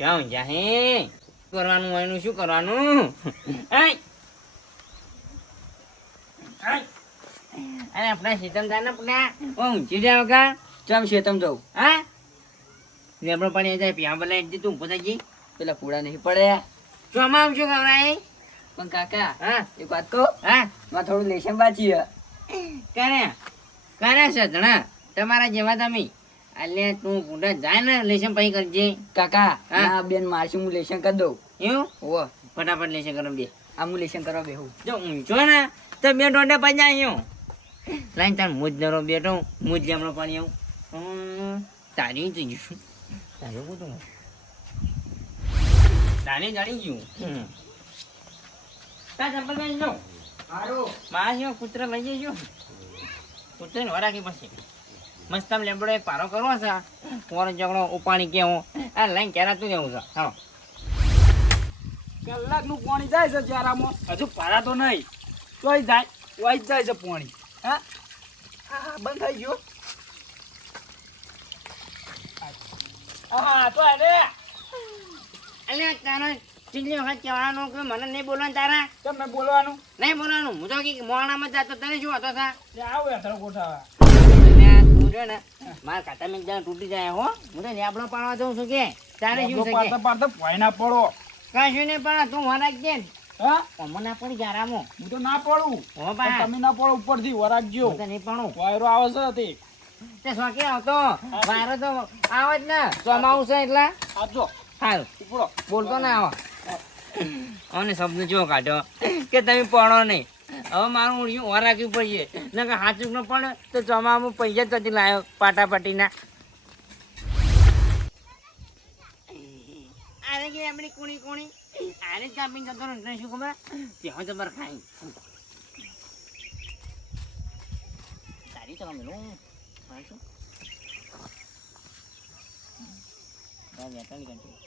ક્યાં જા હે કરવાનું એનું શું કરવાનું આય આય અરે આપણા શીતમ જા ને પડા ઓ ઊંચી જાવ કા ચમ શેતમ જાઉં હા લેબડો પાણી જાય પ્યા બોલાય તું પોતાજી પેલા પૂડા નહીં પડે ચોમામ શું ખવરાય પણ કાકા હા એક વાત કહું હા માં થોડું લેશન બાચી કરે કરે છે ધણા તમારા જેવા તમે અલે તું પૂડા જાય ને લેશન પછી કરજે કાકા હા? ના બેન મારશું હું લેશન કરી દઉં એવું ઓ ફટાફટ લેશન કરો બે આ હું લેશન કરવા બેહું જો ઊંચો ને તો બે દોડે પજા આવ્યો લાઈન તાર મુજ નરો બેઠો મુજ જેમનો પાણી આવું તારી જ ગયું તારું બધું તારી જાણી ગયું તા ચંપલ પહેરી લો હારું મારા જેવો કૂતરો લઈ જજો કૂતરો ને વરાકી પછી મસ્ત આમ લેબડો એક પારો કરવો છે પોરો ઝઘડો ઉપાણી કેવું આ લાઈન ક્યારે રહેવું છે હા કલાકનું પાણી જાય છે ચારામાં હજુ પારા તો નહીં તોય જાય તોય જ જાય છે પાણી હા હા બંધ થઈ ગયો હા તો અરે અલે તારો ચીલી વખત કહેવાનું કે મને નહીં બોલવાનું તારા તમે બોલવાનું નહીં બોલવાનું હું તો કે મોણામાં જતો તને શું હતો સા આવો યાત્રા ગોઠાવા તું જો ને મારા કાતા મેં જરા તૂટી જાય હો હું તો લેબડો પાડવા જઉં છું કે તારે શું છે પાડતા પાડતા ભોય ના પડો કશું નહીં પણ તું વરાગ દે હા અમો ના પડી જારામો હું તો ના પડું હો પણ બા તમે ના પડો ઉપરથી વરાગજો હું તો નહીં પડું વાયરો આવે છે તે તે શોખી આવતો વાયરો તો આવે જ ને ચોમાવું છે એટલે આપજો સારું ઉપડો બોલતો ના આવો અને શબ્દ જો કાઢો કે તમે પડો નહીં હવે મારું ઉડ્યું વાર રાખવી પડશે ને કે હાચુક ન પડે તો ચોમામાં પૈસા જ નથી લાવ્યો પાટાપાટીના આને કે આપણી કુણી કુણી આને જ કાપીને જતો ને શું ખબર ત્યાં જબર ખાઈ તારી તો મેલું શું વેતન કરજો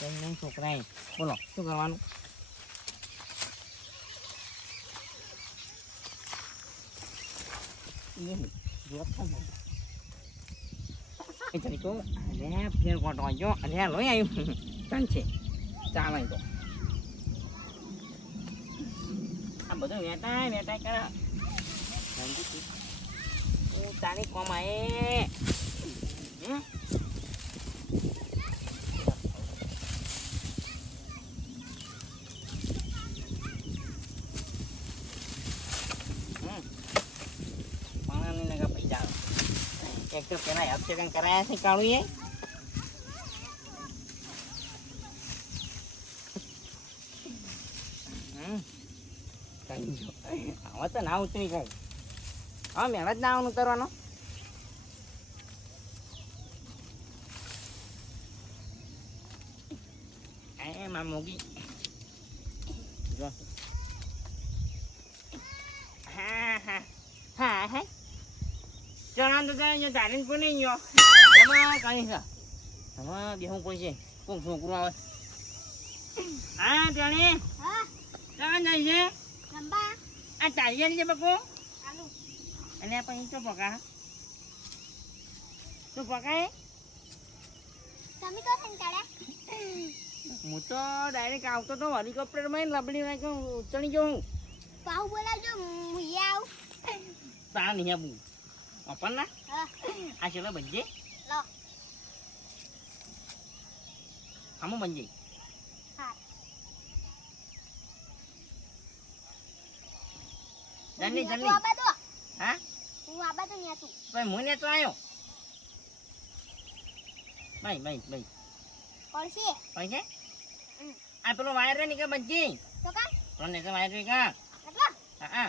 નહીં છોકરા બોલો શું કરવાનું ફેર કોટો જો અને લોહી આવ્યું ચાલ છે ચાલે તો આ બધું વેટાય વેટાય કરે તારી કોમાય એક તો પેલા અપચેકન કરાયા છે કાળું એ હવે તો ના ઉતરી જાય હા મેળ જ ના આવવાનું ઉતરવાનો એમાં મોગી જો હા હા હા હા ચણા તો જો તારીને કોઈ નહીં ગયો એમાં કાંઈ છે એમાં બેહું કોઈ છે કોણ છોકરું આવે હા તેણે ચાલ જાય છે આ તારી છે બકો અને પછી તો પકા તું પકાય હું તો ડાયરેક્ટ આવતો તો હેલિકોપ્ટરમાં લબડી નાખ્યો ચડી ગયો હું પાઉ બોલાવજો હું આવ તારા નહીં આપું अपन ना आ चलो बंजे लो हम बंजे हां जल्दी जल्दी आबा दो हां હું આબા તો ન્યા તું भाई मुने तो आयो भाई भाई भाई પડશે पहुंचे आ पेलो वायर रे निके बंजे તો કા तो ने के वायर रे का એટલા हां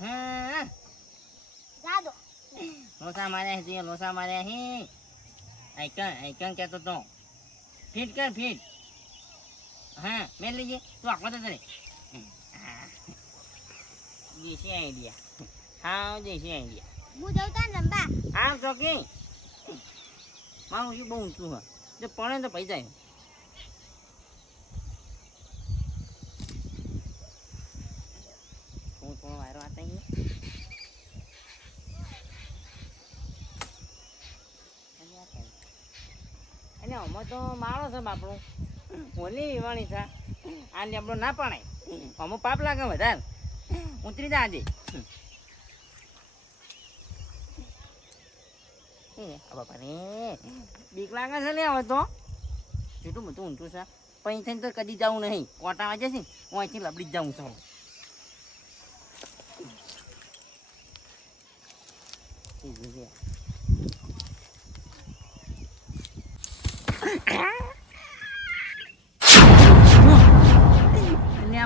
हां જા દો लोसा मारे है लोसा मारे है आइकन कहते तो फिट कर फिट हाँ मेरे लीजिए तो आपको तो चले जैसे आइडिया हाँ जैसे आइडिया હું જઉં તાન રંબા આમ ચોકી મારું શું બહુ ઊંચું હોય જો પડે તો પૈસા જાય થોડો વાયરો આતા અને આમાં તો માળો છે બાપડો ઓલી વિવાણી છે આ લેબડો ના પણાય આમાં પાપ લાગે વધારે ઉતરી જા આજે બાપા ને બીક લાગે છે લે હવે તો જેટલું બધું ઊંધું છે પણ થઈને તો કદી જવું નહીં કોટા વાજે છે હું અહીંથી લબડી જ જાઉં છું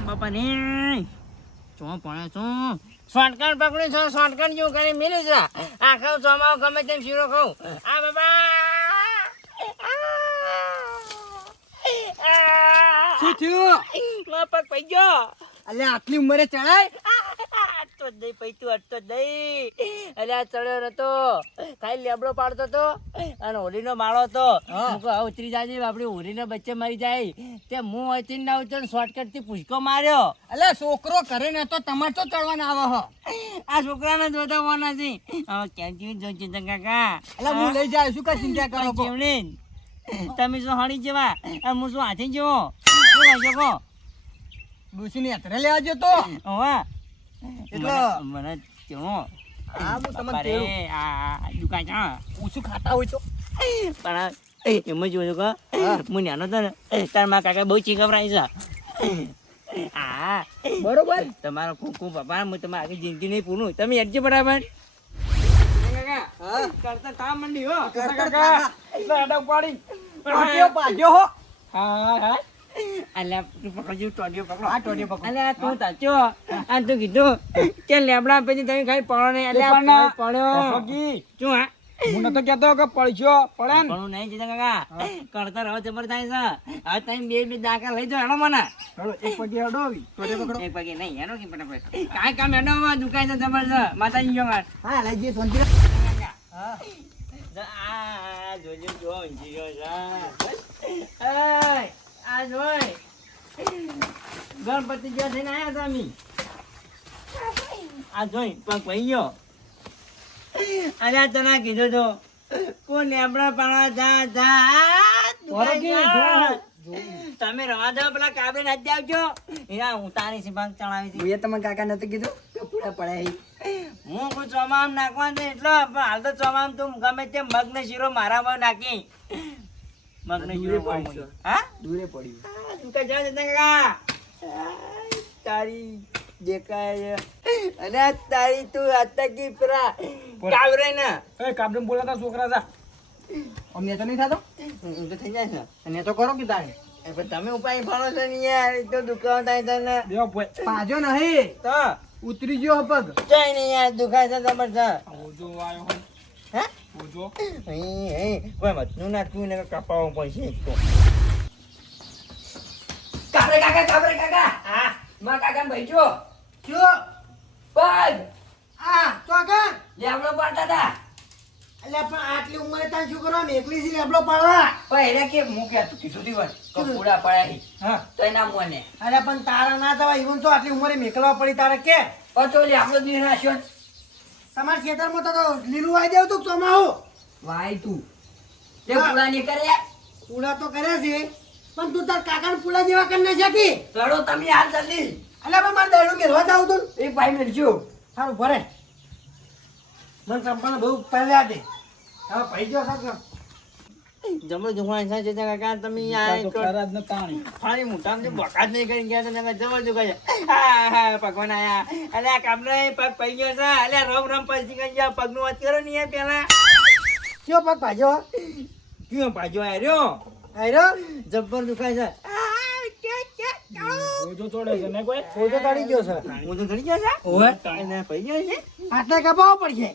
બાપા ને ચો પણ શું શોર્ટકટ પકડ્યું છો શોર્ટકટ જેવું કરી મેળ્યું છે આ ખાઉં ચોમાવું ગમે તેમ શીરો ખાઉં આ બાબા શું થયું મારો પગ પડી ગયો અલ્યા આટલી ઉંમરે ચડાય અટતો જ નહીં પૈતું અટતો જ નહીં અલ્યા ચડ્યો નતો ખાલી લેબડો પાડતો તો અને હોલીનો માળો હતો ઉતરી જાય આપડી હોલીના બચ્ચે મરી જાય તે હું અહીંથી ના ઉતર શોર્ટકટ થી પૂછકો માર્યો અલ્યા છોકરો કરે ને તો તમારે તો ચડવાના આવે હ આ છોકરાને જ વધાવવાના છે હવે કેમ કેવી જો ચિંતા કાકા અલ્યા હું લઈ જાય શું કા ચિંતા કરો છો? કેવડે તમે શું હણી જેવા અને હું શું હાથી જેવો શું હશો કહો ડોશીને યાત્રા લેવા ગયો તો હોવા એટલે મને કેવો હા હું તમને અરે તેડું. આ દુકાન છે ઓછું ખાતા હોય તો પણ એમ જ જોયું કે હું નાનો હતો ને તાર મારા કાકા બહુ ચીકવરાય છે હા બરોબર તમારો ખૂબ ખૂબ આભાર હું તમારી આખી જિંદગી નહીં પૂરું તમે હેડજો બરાબર હા કરતા કામ મંડી હો કાકા લાડા ઉપાડી પાડ્યો પાડ્યો હો હા હા અલ્યા તું પકડજો ટોડિયો પકડો આ ટોડિયો પકડો. અલ્યા તું તાચો આ તું કીધું કે લેબડા પછી તમે ખાઈ પડો નહીં અલ્યા પડ્યો પગી શું હા હું નતો કહેતો કે પડ્યો પડે ને પણ નહીં જીતા કાકા કરતા રહો જબર થાય છે હવે તમે બે દાખલા લઈ જાઓ એનો મને ચલો એક પગે હડોવી એક પગે નહીં એનો કે ફટાફટ કાંઈ કામ એનો દુકાન છે જબર છે માતાજી જો વાત હા લઈ જઈએ શાંતિ હા આ જોજો જો જીરો આ જોઈ ગણપતિ જો થઈને આવ્યા હતા અમે આ જોઈ પગ પડી ગયો અલ્યા તને કીધું તો કોણ લેબડા પાડવા જા તમે રવા દો પેલા કાબરે નાચી આવજો એના ઉતારી છે ભાગ ચણાવી છે હું તમને કાકા નતું કીધું તો પૂરા પડે હું કોઈ ચોમામ નાખવાનું છે એટલે પણ હાલ તો ચોમામ તું ગમે તે મગને શીરો મારામાં નાખી મગને શીરો મારી. હા દૂરે પડ્યું તું કઈ જાવ જતા કાકા તારી દેખાય અને તારી તું અટકી પેલા કાબરે ને એ કાબરે બોલાતા છોકરા જા અમને તો નહીં થતો હું તો થઈ જાય છે અને તો કરો કે તારે પણ તમે ઉપાય ફાળો છો ને યાર તો દુકાન થાય તને દેવો પોય પાજો નહીં તો ઉતરી ગયો પગ જઈ નહીં યાર દુખાય છે જબર છે ઓજો આયો હોય હે ઓજો કોઈ મતનું નાખવું ને કપાવવું પડશે એક તો કાબરે કાકા હા માં કાકા બેઠો શું પગ આ ચોકન લેબડો પાડતા હતા એટલે પણ આટલી ઉંમરે તાર શું કરવા એકલી સી લેબડો પાડવા પણ એને કે હું કહેતું કીધું દિવસ પૂરા પડ્યા હા તો એના મોને અરે પણ તારા ના થવાય ઈવન તો આટલી ઉંમરે મેકલવા પડી તારે કે પતો લેબડો દી નાખ્યો તમારા ખેતરમાં તો લીલું વાઈ દેવું તું ચોમાહું વાય તું તે હા. પૂરા ની કરે પૂળા તો કર્યા છે પણ તું તાર કાકાને પૂળા જેવા કરી ના શકી લડો તમે હાલ જલ્દી એટલે પણ મારે દરડું મેળવા જાવ તું એક ભાઈ મેળજો સારું ભરે મને ચંપાને બહુ પહેલા દે હવે ભાઈ ગયો સાચો જમણો જમણ છે જે કાકા તમે તો ખરા જ ન તાણી ખાલી મોટા જે બકાત નહીં કરી ગયા તમે જબર જો કહે હા હા ભગવાન આયા અલે આ કામને પગ પડી ગયો છે અલે રમ રમ પછી ગઈ ગયા પગનું વાત કરો ને યાર પેલા કયો પગ ભાજો કયો ભાજો આર્યો જબ્બર દુખાય છે ઓજો ચોડે છે ને કોઈ ઓજો ચડી ગયો છે ઓજો ચડી ગયો છે ઓય એને પડી ગયો છે આટલે કપાવો પડશે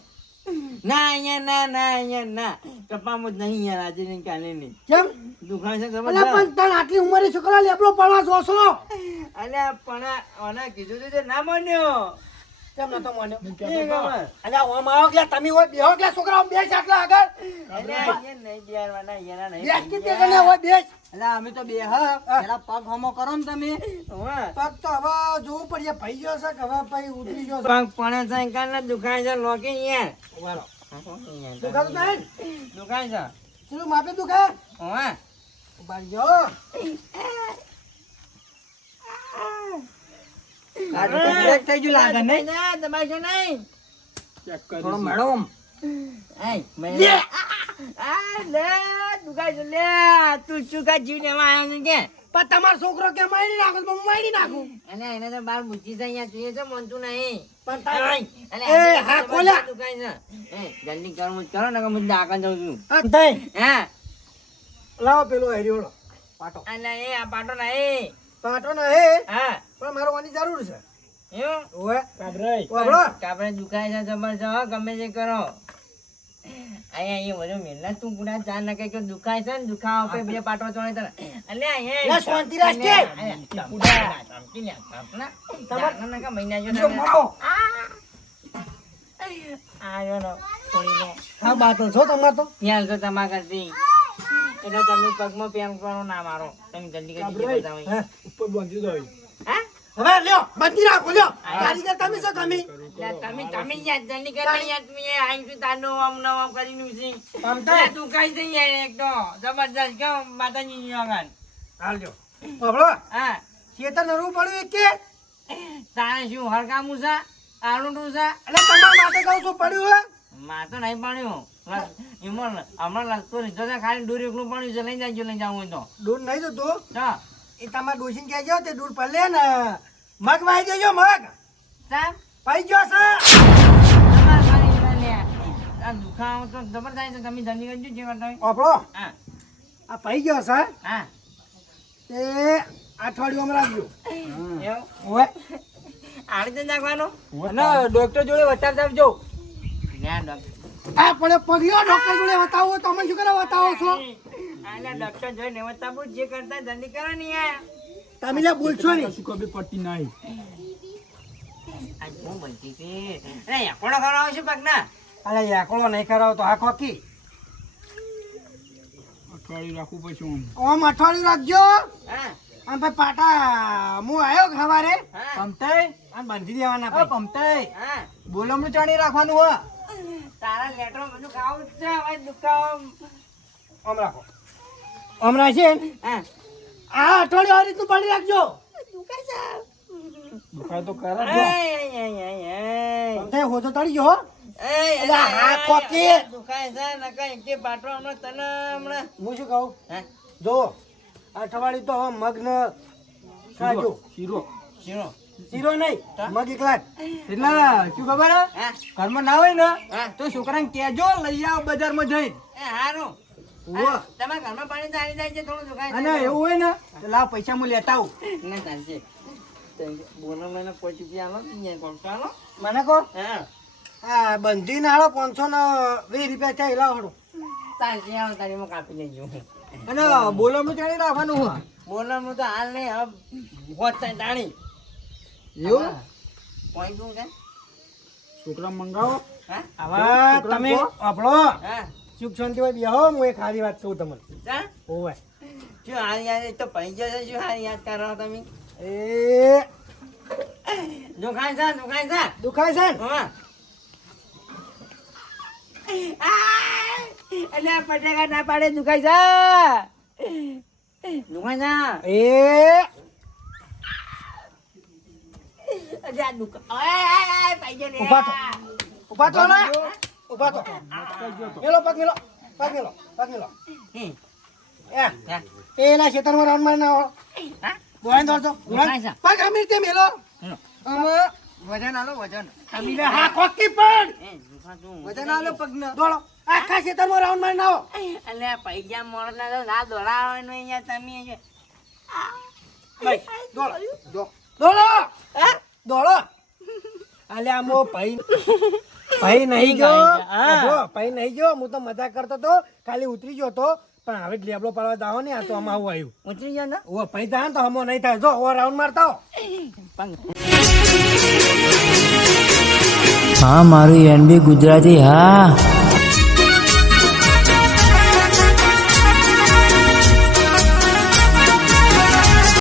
ના અહીંયા ના અહીંયા ના કપામાં જ નહીં યાર આજે નહીં કાલે નહીં કેમ દુખાય છે ખબર અલ્યા પણ તને આટલી ઉંમરે છોકરા લેબડો પડવા જોશો અલ્યા પણ ઓને કીધું તું ના માન્યો કેમ નતો માન્યો અલ્યા ઓમ આવો કે તમે હોય બેહો કે છોકરા બેસ આટલા આગળ અલ્યા એ નહીં બેરવાના એના નહીં બેસ કે તે હોય બેસ અલા અમે તો બે હા પેલા પગ હમો કરો ને તમે પગ તો હવે જોવું પડશે ભાઈ ગયો છે કે હવે ભાઈ ઉતરી ગયો પગ પણ સાયકલ ને દુખાય છે લોકે યાર દુખાતું થાય ને દુખાય છે ચલો માપે દુખે ઓય ઉભા જો કાટો તો બ્રેક થઈ ગયું લાગે નહીં ના તમારે જો નહીં ચેક થોડો કરી મેડમ આય મેં આ લે દુકાઈ જો લે તું શું કા જીવ લેવા આવ્યો છે કે પણ તમારો છોકરો કે મારી નાખો તો હું મારી નાખું અને એને તો બાર બુદ્ધિ થઈ અહીંયા જોઈએ છે મનતું નહીં પણ અને એ હા કોલ્યા દુકાઈ છે એ જલ્દી કરો ને કે હું આગળ જાઉં છું તઈ હા લાવો પેલો હેરીઓળો પાટો અને એ આ પાટો નહીં પાટો ના હે હા પણ મારો વાની જરૂર છે એવું ઓએ કાબરાઈ ઓબળો કાપડે દુખાય છે જબરજસ્ત હો, ગમે તે કરો અહીંયા બધું મહેનત તું પૂરા ચાર ના કઈ દુખાય છે ને દુખાવા ઉપર બે પાટો ચોણે તને અલે લે, શાંતિ રાખ કે. જો મારો આયો નો થોડીનો હા બાટો છો તમાર તો ત્યાં તો તમા કરતી એટલે તમે પગમાં પેન કરો ના મારો તમે જલ્દી કરી કાબરાઈ બતાવો હે ઉપર બાંધી દો હા હવે લ્યો બંધી રાખો લ્યો કારીગર તમે છો કમી તમે યાદ જલ્દી કરી યાદ મેં આઈ તું તાનો આમ નવામ કરીને છે તમતા તું કઈ જઈ યાર એક તો જબરજસ્ત કે માતાજી ની આગળ હાલ લ્યો ઓબળો હા ચેતન નરવું પડ્યું એક કે તારે શું હરકામું છે આલુંડું છે એટલે તમારા માટે કહું છું પડ્યું હે માં તો નહીં પાડ્યું એમાં હમણાં લગતો લીધો છે ખાલી દૂર એકલું પડ્યું છે લઈ જાજો લઈ જાવ હોય તો દૂધ નહીં જતું તો એ તમારે ડોસીને કહેજો તે દૂધ પર લે ને મગ વાઈ દેજો મગ સાહેબ પાઈ ગયો છે તમારે ખાલી લે આ દુખાવો તો જબર થાય છે તમે જલ્દી કરજો જે કરતા હોય ઓબળો હા આ પાઈ ગયો છે હા તે અઠવાડિયું રાખજો એવું ઓએ આડી તો નાખવાનું અને ડોક્ટર જોડે બતાવતા આવજો ના ડોક્ટર આ પડે પગ્યો ડોક્ટર જોડે બતાવો તમે શું કરવા બતાવો છો આના ડોક્ટર જોઈને બતાવું જે કરતા જલ્દી કરો ને યાર તમે લે બોલશો નહીં કશું ખબર પડતી નહીં આ શું બનતી છે અરે એકોડો ખરાવ છે પગના અરે એકલો નહીં કરાવો તો આ કોકી અઠવાડિયું રાખવું પછી આમ ઓમ અઠવાડિયું રાખજો હા આમ ભાઈ પાટા હું આવ્યો સવારે હા પમતાઈ આમ બાંધી દેવાના ભાઈ પમતાઈ હા બોલમનું ચાણી રાખવાનું હો તારા લેટરો બધું ખાવું જ છે હવે દુખાવો આમ રાખો આમ રાખશે હા આ અઠવાડિયું આ રીતનું પાણી રાખજો દુખાય તો કરે જ. પમતાઈ હોજો તળી ગયો હો એટલે હા કોકી દુખાય છે ને કઈ કે પાટો હમણાં તને હમણાં હું શું કહું હા જો અઠવાડિયું તો હવે મગ ને ખાજો શીરો શીરો શીરો નહીં મગ એકલા જ. એટલે શું ખબર હે? હા ઘરમાં ના હોય ને હા તો છોકરાને કહેજો લઈ આવ બજારમાં જઈને એ હારું ઉવ્વ. તમારા ઘરમાં પાણી ચાલી જાય છે થોડું દુખાય અને એવું હોય ને તો લાવ પૈસા હું લેતા આવું ના ચાલશે બોલો મને 5 રૂપિયા આલો અહીંયા કોણ ચાલો મને કહો હા આ બંધી નાળો 520 રૂપિયા થાય લાવ હડો ચાલશે આવો તારી હું કાપી લેજો અને બોલવાનું ચાલી રાખવાનું હોય બોલો હું તો હાલ નહીં હવે હોત થાય ટાણી એવું પોઈન્ટ શું છે છોકરા મંગાવો હા હવે તમે આપણો હા સુખ શાંતિ હોય બેહો હું એક સારી વાત કહું તમને ચા ઓવે શું હાલ યાદ તો પૈ જશે શું હાલ યાદ કરો તમે એ દુખાય છે દુખાય છે ને? હા એટલે પટેકા ના પાડે દુખાય છે દુખાય છે એ અરે આ દુખાય પૈજો લે ઊભા થો. ઊભા થો ને ઊભા થો મેલો પગ મેલો પગ મેલો એ હા પેલા ખેતરમાં રાઉન્ડ મારીને આવો હા બોલાઈને દોડજો દુખાય છે પગ આમ રીતે મેલો હેલો. આમ વજન આલો વજન આમ લે હા કોકી પણ એ દુખાતું વજન આલો પગના દોડો આખા ખેતરમાં રાઉન્ડ મારીને આવો એટલે પૈજા મોડ ના તો ના દોડાવવાનું અહીંયા તમે ભાઈ દોડો દોડો દોડો અલે આમો ભાઈ ભાઈ નહીં ગયો જો ભાઈ નહીં ગયો હું તો મજાક કરતો તો ખાલી ઉતરી ગયો તો પણ હવે લેબડો પાડવા દાવો ને આ તો આમાં આવું આવ્યું ઉતરી ગયો ને ઓ ભાઈ જાય તો હમો નહીં થાય જો ઓ રાઉન્ડ મારતા હો હા મારું એનબી ગુજરાતી હા